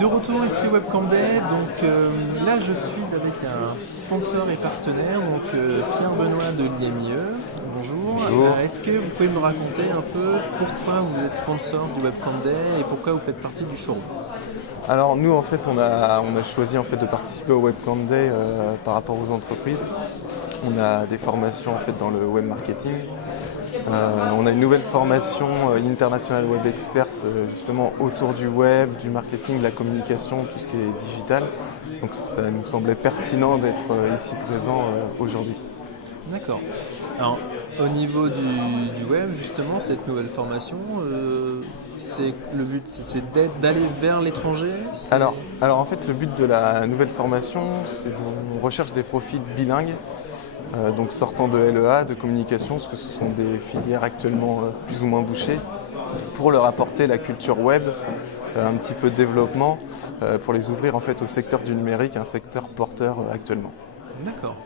De retour ici Webcam Day, donc là je suis avec un sponsor et partenaire, donc Pierre Benoît de l'IMIE. Bonjour. Bonjour. Est-ce que vous pouvez me raconter un peu pourquoi vous êtes sponsor du Webcam Day et pourquoi vous faites partie du showroom? Alors nous en fait on a choisi en fait de participer au Webcam Day par rapport aux entreprises. On a des formations en fait dans le web marketing. On a une nouvelle formation International Web Expert justement autour du web, du marketing, de la communication, tout ce qui est digital. Donc ça nous semblait pertinent d'être ici présent aujourd'hui. D'accord. Alors, au niveau du web, justement, cette nouvelle formation, le but, c'est d'aller vers l'étranger. Alors en fait le but de la nouvelle formation c'est qu'on recherche des profils bilingues. Donc sortant de LEA, de communication, parce que ce sont des filières actuellement plus ou moins bouchées, pour leur apporter la culture web, un petit peu de développement, pour les ouvrir en fait au secteur du numérique, un secteur porteur actuellement. D'accord.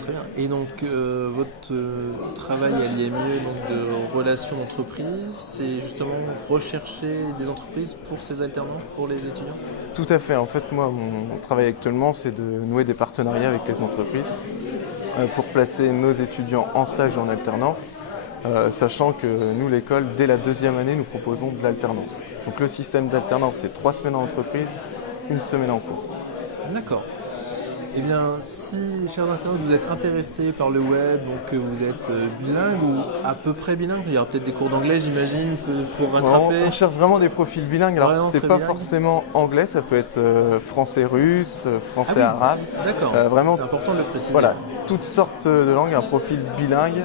Très bien. Et donc votre travail à l'IME donc de relations d'entreprise, c'est justement rechercher des entreprises pour ces alternants, pour les étudiants? Tout à fait. En fait, moi, mon travail actuellement, c'est de nouer des partenariats avec les entreprises pour placer nos étudiants en stage ou en alternance, sachant que nous, l'école, dès la deuxième année, nous proposons de l'alternance. Donc le système d'alternance, c'est 3 semaines en entreprise, 1 semaine en cours. D'accord. Eh bien, si, chers internautes, vous êtes intéressés par le web, donc que vous êtes bilingue ou à peu près bilingue, il y aura peut-être des cours d'anglais, j'imagine, pour rattraper. On cherche vraiment des profils bilingues. Alors, Vraiment c'est très pas bilingue. forcément anglais, ça peut être français-russe, français-arabe. D'accord, Vraiment, c'est important de le préciser. voilà, toutes sortes de langues, un profil bilingue.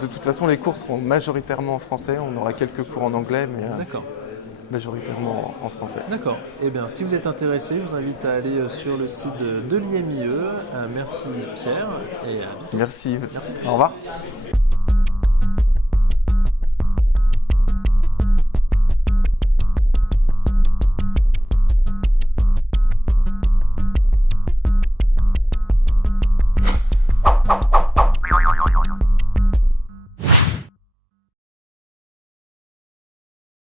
De toute façon, les cours seront majoritairement en français. On aura quelques cours en anglais, mais D'accord. majoritairement en français. D'accord. Eh bien, si vous êtes intéressé, je vous invite à aller sur le site de l'IMIE. Merci Pierre et à bientôt. Merci Yves. Merci. Au revoir.